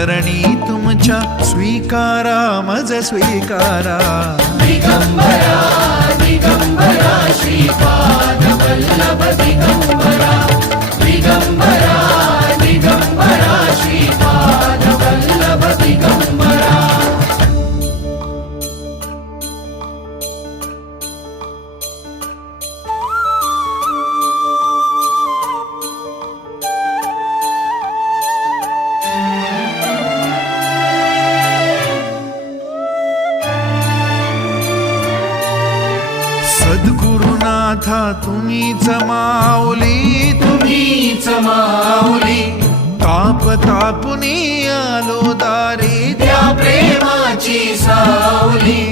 चरणी तुमच्या स्वीकारा मज स्वीकारा दिगंबरा दिगंबरा श्रीपाद वल्लभ दिगंबरा दिगंबरा दिगंबरा श्रीपाद वल्लभ दिगंबरा सद्गुरुनाथा तुम्हीच माऊली तुम्हीच माऊली ताप तापुनी आलो दारी त्या प्रेमाची सावली